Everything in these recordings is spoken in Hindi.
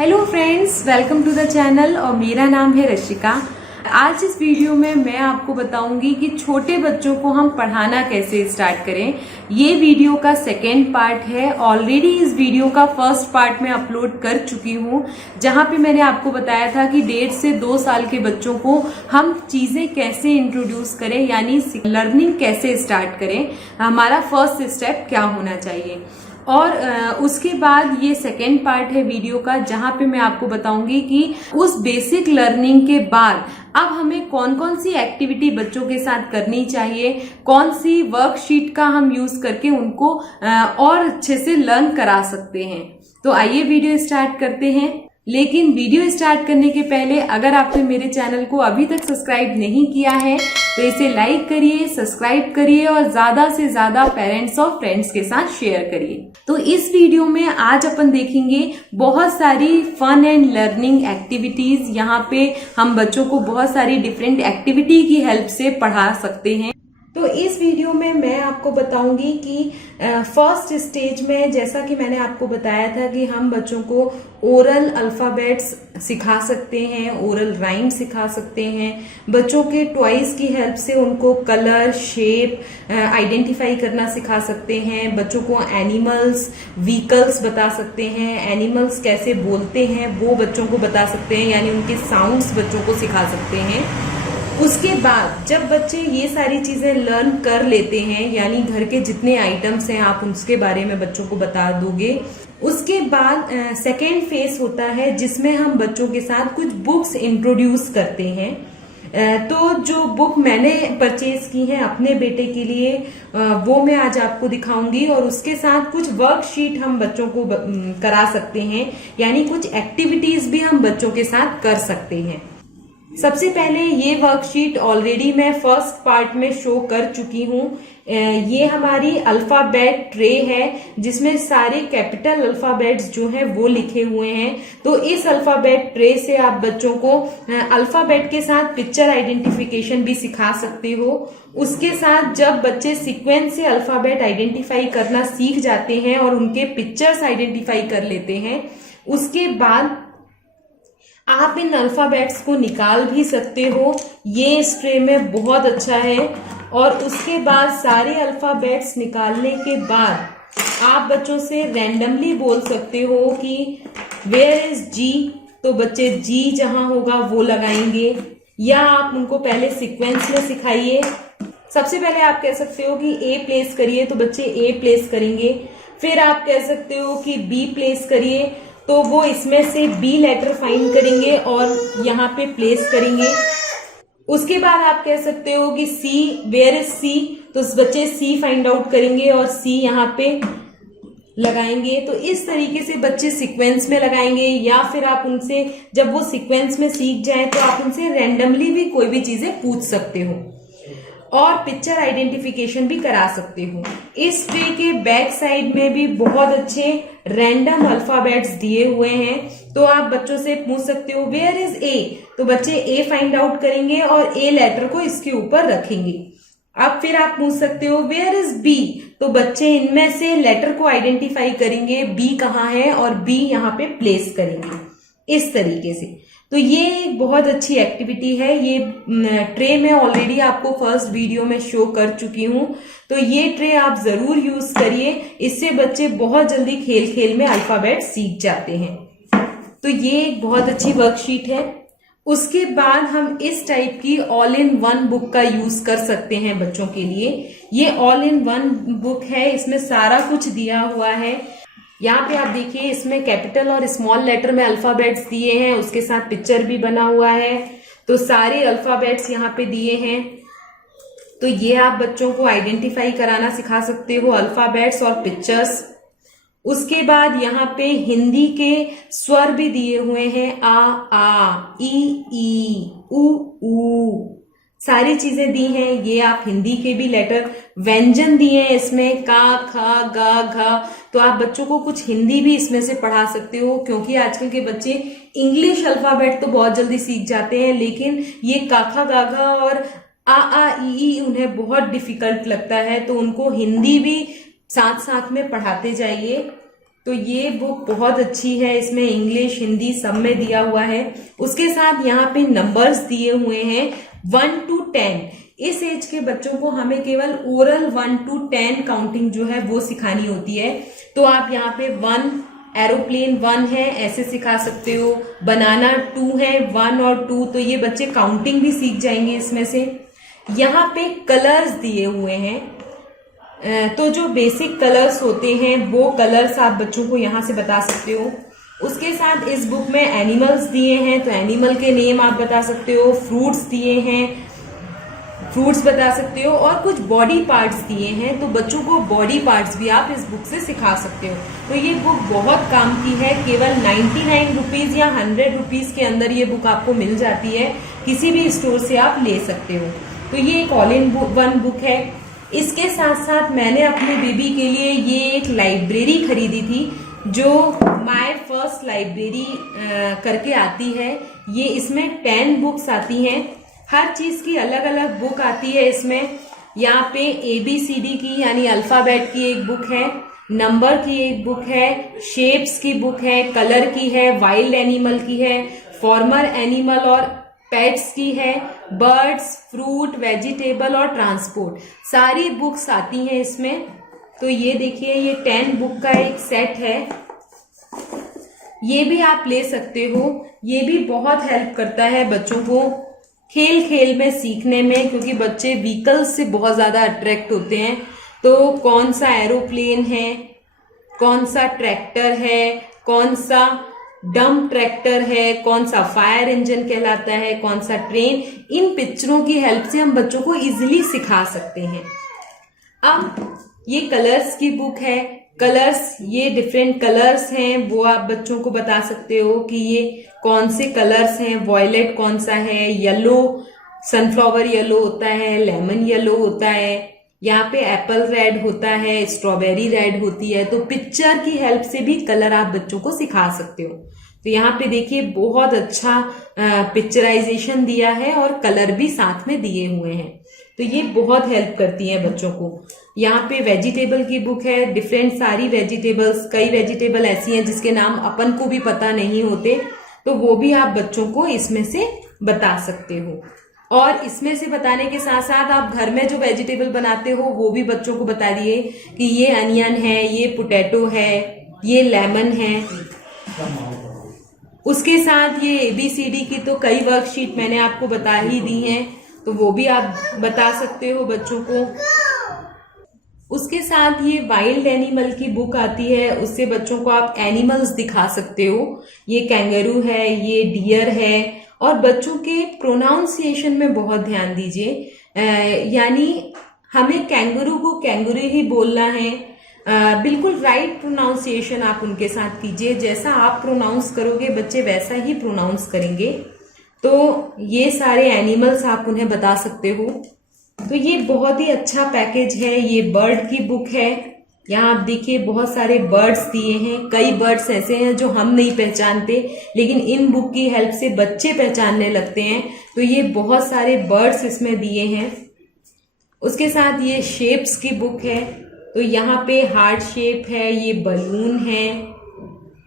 Hello friends, welcome to the channel और मेरा नाम है रशिका। आज इस वीडियो में मैं आपको बताऊंगी कि छोटे बच्चों को हम पढ़ाना कैसे स्टार्ट करें। ये वीडियो का सेकेंड पार्ट है। ऑलरेडी इस वीडियो का फर्स्ट पार्ट मैं अपलोड कर चुकी हूँ, जहाँ पे मैंने आपको बताया था कि 1.5 से 2 साल के बच्चों को हम चीजें कैसे इंट्रोड्यूस करें, यानी लर्निंग कैसे स्टार्ट करें, हमारा फर्स्ट स्टेप क्या होना चाहिए। और उसके बाद ये सेकेंड पार्ट है वीडियो का, जहां पे मैं आपको बताऊंगी कि उस बेसिक लर्निंग के बाद अब हमें कौन कौन सी एक्टिविटी बच्चों के साथ करनी चाहिए, कौन सी वर्कशीट का हम यूज करके उनको और अच्छे से लर्न करा सकते हैं। तो आइए वीडियो स्टार्ट करते हैं। लेकिन वीडियो स्टार्ट करने के पहले अगर आपने मेरे चैनल को अभी तक सब्सक्राइब नहीं किया है तो इसे लाइक करिए, सब्सक्राइब करिए और ज्यादा से ज्यादा पेरेंट्स और फ्रेंड्स के साथ शेयर करिए। तो इस वीडियो में आज अपन देखेंगे बहुत सारी फन एंड लर्निंग एक्टिविटीज। यहाँ पे हम बच्चों को बहुत सारी डिफरेंट एक्टिविटी की हेल्प से पढ़ा सकते हैं। तो इस वीडियो में मैं आपको बताऊंगी कि फर्स्ट स्टेज में, जैसा कि मैंने आपको बताया था कि हम बच्चों को ओरल अल्फाबेट्स सिखा सकते हैं, ओरल राइम सिखा सकते हैं। बच्चों के टॉयज की हेल्प से उनको कलर, शेप आइडेंटिफाई करना सिखा सकते हैं। बच्चों को एनिमल्स, व्हीकल्स बता सकते हैं। एनिमल्स कैसे बोलते हैं वो बच्चों को बता सकते हैं, यानी उनके साउंड्स बच्चों को सिखा सकते हैं। उसके बाद जब बच्चे ये सारी चीजें लर्न कर लेते हैं, यानी घर के जितने आइटम्स हैं आप उसके बारे में बच्चों को बता दोगे, उसके बाद सेकेंड फेज होता है जिसमें हम बच्चों के साथ कुछ बुक्स इंट्रोड्यूस करते हैं। तो जो बुक मैंने परचेज की है अपने बेटे के लिए वो मैं आज आपको दिखाऊंगी, और उसके साथ कुछ वर्कशीट हम बच्चों को करा सकते हैं, यानी कुछ एक्टिविटीज भी हम बच्चों के साथ कर सकते हैं। सबसे पहले ये वर्कशीट ऑलरेडी मैं फर्स्ट पार्ट में शो कर चुकी हूँ। ये हमारी अल्फाबेट ट्रे है जिसमें सारे कैपिटल अल्फाबेट्स जो हैं वो लिखे हुए हैं। तो इस अल्फाबेट ट्रे से आप बच्चों को अल्फाबेट के साथ पिक्चर आइडेंटिफिकेशन भी सिखा सकते हो। उसके साथ जब बच्चे सीक्वेंस से अल्फाबेट आइडेंटिफाई करना सीख जाते हैं और उनके पिक्चर्स आइडेंटिफाई कर लेते हैं, उसके बाद आप इन अल्फाबेट्स को निकाल भी सकते हो। ये इस ट्रे में बहुत अच्छा है। और उसके बाद सारे अल्फाबेट्स निकालने के बाद आप बच्चों से रैंडमली बोल सकते हो कि वेयर इज जी, तो बच्चे जी जहां होगा वो लगाएंगे। या आप उनको पहले सीक्वेंस में सिखाइए। सबसे पहले आप कह सकते हो कि ए प्लेस करिए, तो बच्चे ए प्लेस करेंगे। फिर आप कह सकते हो कि बी प्लेस करिए, तो वो इसमें से बी लेटर फाइंड करेंगे और यहाँ पे प्लेस करेंगे। उसके बाद आप कह सकते हो कि सी, वेयर इज सी, तो बच्चे सी फाइंड आउट करेंगे और सी यहाँ पे लगाएंगे। तो इस तरीके से बच्चे सीक्वेंस में लगाएंगे। या फिर आप उनसे जब वो सीक्वेंस में सीख जाए तो आप उनसे रैंडमली भी कोई भी चीजें पूछ सकते हो और पिक्चर आइडेंटिफिकेशन भी करा सकते हो। इस ट्रे के बैक साइड में भी बहुत अच्छे रैंडम अल्फाबेट्स दिए हुए हैं। तो आप बच्चों से पूछ सकते हो वेयर इज ए, तो बच्चे ए फाइंड आउट करेंगे और ए लेटर को इसके ऊपर रखेंगे। अब फिर आप पूछ सकते हो वेयर इज बी, तो बच्चे इनमें से लेटर को आइडेंटिफाई करेंगे, बी कहाँ है और बी यहाँ पे प्लेस करेंगे। इस तरीके से तो ये एक बहुत अच्छी एक्टिविटी है। ये ट्रे में ऑलरेडी आपको फर्स्ट वीडियो में शो कर चुकी हूँ। तो ये ट्रे आप जरूर यूज करिए, इससे बच्चे बहुत जल्दी खेल खेल में अल्फाबेट सीख जाते हैं। तो ये एक बहुत अच्छी वर्कशीट है। उसके बाद हम इस टाइप की ऑल इन वन बुक का यूज कर सकते हैं बच्चों के लिए। ये ऑल इन वन बुक है, इसमें सारा कुछ दिया हुआ है। यहाँ पे आप देखिए, इसमें कैपिटल और स्मॉल लेटर में अल्फाबेट्स दिए हैं, उसके साथ पिक्चर भी बना हुआ है। तो सारे अल्फाबेट्स यहाँ पे दिए हैं। तो ये आप बच्चों को आइडेंटिफाई कराना सिखा सकते हो, अल्फाबेट्स और पिक्चर्स। उसके बाद यहाँ पे हिंदी के स्वर भी दिए हुए हैं, आ, ई, ऊ, सारी चीजें दी हैं। ये आप हिंदी के भी लेटर, व्यंजन दिए हैं इसमें, का, खा, गा, घा। तो आप बच्चों को कुछ हिंदी भी इसमें से पढ़ा सकते हो, क्योंकि आजकल के बच्चे इंग्लिश अल्फाबेट तो बहुत जल्दी सीख जाते हैं, लेकिन ये का, खा, गा, घा और आ, ई उन्हें बहुत डिफिकल्ट लगता है। तो उनको हिंदी भी साथ साथ में पढ़ाते जाइए। तो ये बुक बहुत अच्छी है, इसमें इंग्लिश हिंदी सब में दिया हुआ है। उसके साथ यहाँ पे नंबर्स दिए हुए हैं 1 to 10। इस एज के बच्चों को हमें केवल ओरल 1 to 10 काउंटिंग जो है वो सिखानी होती है। तो आप यहाँ पे 1 एरोप्लेन 1 है ऐसे सिखा सकते हो, बनाना 2 है 1 और 2, तो ये बच्चे काउंटिंग भी सीख जाएंगे इसमें से। यहाँ पे कलर्स दिए हुए हैं, तो जो बेसिक कलर्स होते हैं वो कलर्स आप बच्चों को यहाँ से बता सकते हो। उसके साथ इस बुक में एनिमल्स दिए हैं, तो एनिमल के नेम आप बता सकते हो। फ्रूट्स दिए हैं, फ्रूट्स बता सकते हो, और कुछ बॉडी पार्ट्स दिए हैं, तो बच्चों को बॉडी पार्ट्स भी आप इस बुक से सिखा सकते हो। तो ये बुक बहुत काम की है, केवल 99 रुपीज या 100 रुपीज के अंदर ये बुक आपको मिल जाती है, किसी भी स्टोर से आप ले सकते हो। तो ये एक ऑल इन वन बुक है। इसके साथ साथ मैंने अपने बेबी के लिए ये एक लाइब्रेरी खरीदी थी, जो माय फर्स्ट लाइब्रेरी करके आती है। ये इसमें 10 बुक्स आती हैं, हर चीज की अलग अलग बुक आती है इसमें। यहाँ पे ABCD की यानी अल्फाबेट की एक बुक है, नंबर की एक बुक है, शेप्स की बुक है, कलर की है, वाइल्ड एनिमल की है, फॉर्मर एनिमल और पेट्स की है, बर्ड्स, फ्रूट, वेजिटेबल और ट्रांसपोर्ट, सारी बुक्स आती हैं इसमें। तो ये देखिए, ये 10 बुक का एक सेट है, ये भी आप ले सकते हो। ये भी बहुत हेल्प करता है बच्चों को खेल खेल में सीखने में, क्योंकि बच्चे व्हीकल्स से बहुत ज्यादा अट्रैक्ट होते हैं। तो कौन सा एरोप्लेन है, कौन सा ट्रैक्टर है, कौन सा डंप ट्रैक्टर है, कौन सा फायर इंजन कहलाता है, कौन सा ट्रेन, इन पिक्चरों की हेल्प से हम बच्चों को इजीली सिखा सकते हैं। अब ये कलर्स की बुक है, कलर्स, ये डिफरेंट कलर्स हैं, वो आप बच्चों को बता सकते हो कि ये कौन से कलर्स हैं। वॉयलेट कौन सा है, येलो, सनफ्लावर येलो होता है, लेमन येलो होता है, यहाँ पे एप्पल रेड होता है, स्ट्रॉबेरी रेड होती है। तो पिक्चर की हेल्प से भी कलर आप बच्चों को सिखा सकते हो। तो यहाँ पे देखिए बहुत अच्छा पिक्चराइजेशन दिया है और कलर भी साथ में दिए हुए हैं, तो ये बहुत हेल्प करती है बच्चों को। यहाँ पे वेजिटेबल की बुक है, डिफरेंट सारी वेजिटेबल्स, कई वेजिटेबल ऐसी हैं जिसके नाम अपन को भी पता नहीं होते, तो वो भी आप बच्चों को इसमें से बता सकते हो। और इसमें से बताने के साथ साथ आप घर में जो वेजिटेबल बनाते हो वो भी बच्चों को बता दिए कि ये अनियन है, ये पोटैटो है, ये लेमन है। उसके साथ ये ABCD की तो कई वर्कशीट मैंने आपको बता ही दी हैं, तो वो भी आप बता सकते हो बच्चों को। उसके साथ ये वाइल्ड एनिमल की बुक आती है, उससे बच्चों को आप एनिमल्स दिखा सकते हो। ये कैंगरू है, ये डियर है, और बच्चों के प्रोनाउंसिएशन में बहुत ध्यान दीजिए, यानी हमें कैंगरू को कैंगरू ही बोलना है। बिल्कुल राइट प्रोनाउंसिएशन आप उनके साथ कीजिए, जैसा आप प्रोनाउंस करोगे बच्चे वैसा ही प्रोनाउंस करेंगे। तो ये सारे एनिमल्स आप उन्हें बता सकते हो। तो ये बहुत ही अच्छा पैकेज है। ये बर्ड की बुक है, यहाँ आप देखिए बहुत सारे बर्ड्स दिए हैं। कई बर्ड्स ऐसे हैं जो हम नहीं पहचानते, लेकिन इन बुक की हेल्प से बच्चे पहचानने लगते हैं। तो ये बहुत सारे बर्ड्स इसमें दिए हैं। उसके साथ ये शेप्स की बुक है, तो यहाँ पे हार्ट शेप है, ये बलून है,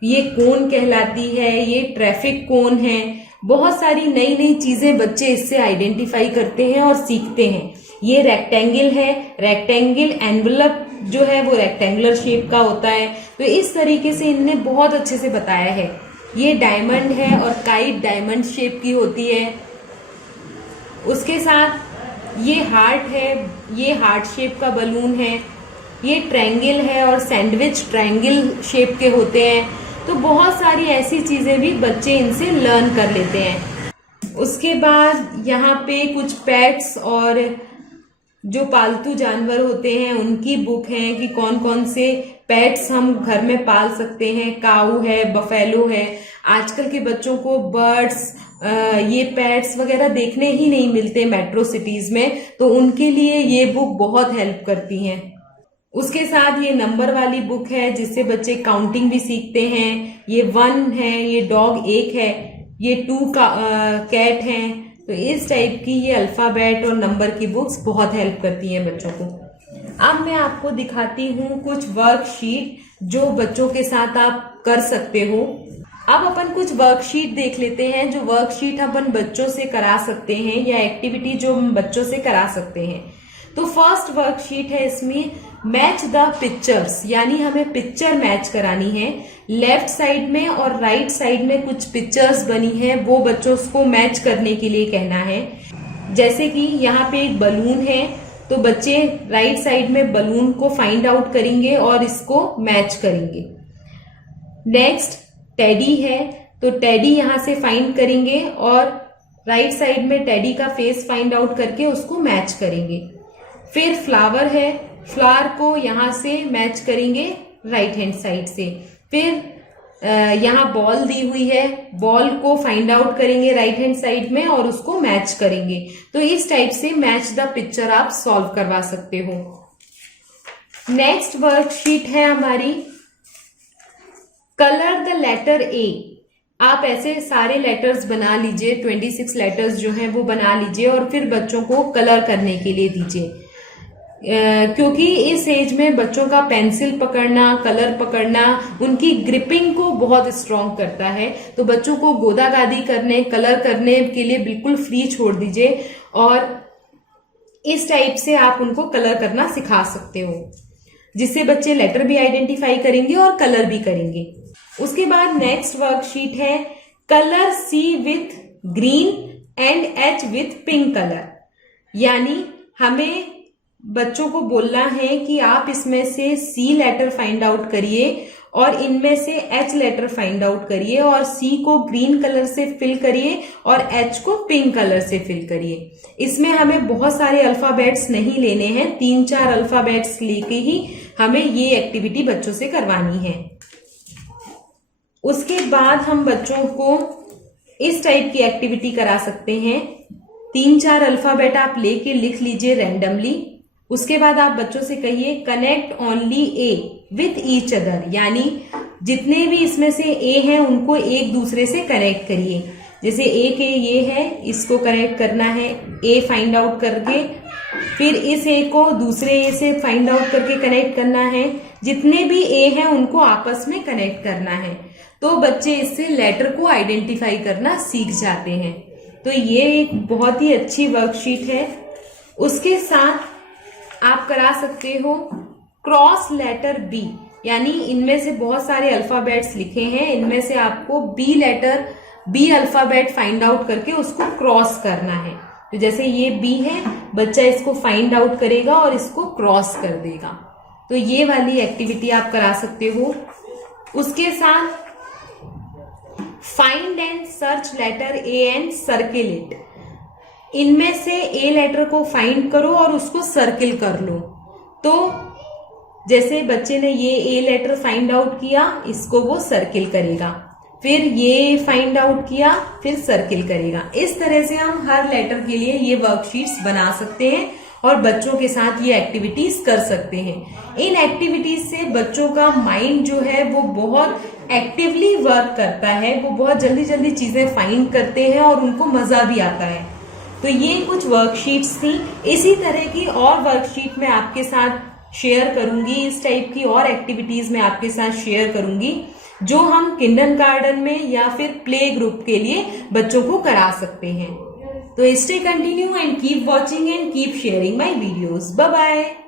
ये कोन कहलाती है, ये ट्रैफिक कोन है। बहुत सारी नई नई चीजें बच्चे इससे आइडेंटिफाई करते हैं और सीखते हैं। ये रेक्टेंगल है, रेक्टेंगल एनवलप जो है वो रेक्टेंगुलर शेप का होता है। तो इस तरीके से इनने बहुत अच्छे से बताया है। ये डायमंड है और काइट डायमंड शेप की होती है। उसके साथ ये हार्ट है, ये हार्ट शेप का बलून है। ये ट्रायंगल है और सैंडविच ट्रायंगल शेप के होते हैं। तो बहुत सारी ऐसी चीजें भी बच्चे इनसे लर्न कर लेते हैं। उसके बाद यहाँ पे कुछ पेट्स और जो पालतू जानवर होते हैं उनकी बुक है कि कौन कौन से पेट्स हम घर में पाल सकते हैं। काऊ है, बफेलो है। आजकल के बच्चों को बर्ड्स, ये पेट्स वगैरह देखने ही नहीं मिलते मेट्रो सिटीज में, तो उनके लिए ये बुक बहुत हेल्प करती हैं। उसके साथ ये नंबर वाली बुक है जिससे बच्चे काउंटिंग भी सीखते हैं। ये 1 है, ये डॉग 1 है, ये 2 का कैट है। तो इस टाइप की ये अल्फाबेट और नंबर की बुक्स बहुत हेल्प करती हैं बच्चों को। अब मैं आपको दिखाती हूँ कुछ वर्कशीट जो बच्चों के साथ आप कर सकते हो। अब अपन कुछ वर्कशीट देख लेते हैं, जो वर्कशीट अपन बच्चों से करा सकते हैं या एक्टिविटी जो हम बच्चों से करा सकते हैं। तो फर्स्ट वर्कशीट है इसमें मैच द पिक्चर्स, यानी हमें पिक्चर मैच करानी है। लेफ्ट साइड में और राइट साइड में कुछ पिक्चर्स बनी है, वो बच्चों को मैच करने के लिए कहना है। जैसे कि यहाँ पे एक बलून है, तो बच्चे राइट साइड में बलून को फाइंड आउट करेंगे और इसको मैच करेंगे। नेक्स्ट टेडी है, तो टेडी यहां से फाइंड करेंगे और राइट साइड में टेडी का फेस फाइंड आउट करके उसको मैच करेंगे। फिर फ्लावर है, फ्लावर को यहां से मैच करेंगे राइट हैंड साइड से। फिर यहाँ बॉल दी हुई है, बॉल को फाइंड आउट करेंगे राइट हैंड साइड में और उसको मैच करेंगे। तो इस टाइप से मैच द पिक्चर आप सॉल्व करवा सकते हो। नेक्स्ट वर्कशीट है हमारी कलर द लेटर ए। आप ऐसे सारे लेटर्स बना लीजिए, 26 लेटर्स जो हैं वो बना लीजिए और फिर बच्चों को कलर करने के लिए दीजिए। क्योंकि इस एज में बच्चों का पेंसिल पकड़ना, कलर पकड़ना उनकी ग्रिपिंग को बहुत स्ट्रांग करता है। तो बच्चों को गोदा गादी करने, कलर करने के लिए बिल्कुल फ्री छोड़ दीजिए और इस टाइप से आप उनको कलर करना सिखा सकते हो, जिससे बच्चे लेटर भी आइडेंटिफाई करेंगे और कलर भी करेंगे। उसके बाद नेक्स्ट वर्कशीट है colour C with green and H with pink colour, यानी हमें बच्चों को बोलना है कि आप इसमें से सी लेटर फाइंड आउट करिए और इनमें से एच लेटर फाइंड आउट करिए और सी को ग्रीन कलर से फिल करिए और एच को पिंक कलर से फिल करिए। इसमें हमें बहुत सारे अल्फाबेट्स नहीं लेने हैं, 3-4 अल्फाबेट्स लेके ही हमें ये एक्टिविटी बच्चों से करवानी है। उसके बाद हम बच्चों को इस टाइप की एक्टिविटी करा सकते हैं। 3-4 अल्फाबेट आप लेके लिख लीजिए रैंडमली। उसके बाद आप बच्चों से कहिए connect only A with each other, यानी जितने भी इसमें से ए हैं उनको एक दूसरे से कनेक्ट करिए। जैसे ए के ये है, इसको कनेक्ट करना है ए फाइंड आउट करके, फिर इस ए को दूसरे ए से फाइंड आउट करके कनेक्ट करना है। जितने भी ए हैं उनको आपस में कनेक्ट करना है। तो बच्चे इससे लेटर को आइडेंटिफाई करना सीख जाते हैं। तो ये एक बहुत ही अच्छी वर्कशीट है। उसके साथ आप करा सकते हो क्रॉस लेटर बी, यानी इनमें से बहुत सारे अल्फाबेट्स लिखे हैं, इनमें से आपको बी अल्फाबेट फाइंड आउट करके उसको क्रॉस करना है। तो जैसे ये बी है, बच्चा इसको फाइंड आउट करेगा और इसको क्रॉस कर देगा। तो ये वाली एक्टिविटी आप करा सकते हो। उसके साथ find and search letter A and circle it, इनमें से ए लेटर को फाइंड करो और उसको सर्किल कर लो। तो जैसे बच्चे ने ये ए लेटर फाइंड आउट किया, इसको वो सर्किल करेगा, फिर ये फाइंड आउट किया, फिर सर्किल करेगा। इस तरह से हम हर लेटर के लिए ये वर्कशीट्स बना सकते हैं और बच्चों के साथ ये एक्टिविटीज कर सकते हैं। इन एक्टिविटीज से बच्चों का माइंड जो है वो बहुत एक्टिवली वर्क करता है, वो बहुत जल्दी जल्दी चीजें फाइंड करते हैं और उनको मजा भी आता है। तो ये कुछ वर्कशीट्स थी। इसी तरह की और वर्कशीट मैं आपके साथ शेयर करूंगी, इस टाइप की और एक्टिविटीज मैं आपके साथ शेयर करूंगी जो हम किंडरगार्टन में या फिर प्ले ग्रुप के लिए बच्चों को करा सकते हैं। तो stay continue and keep watching and keep sharing my videos. Bye bye.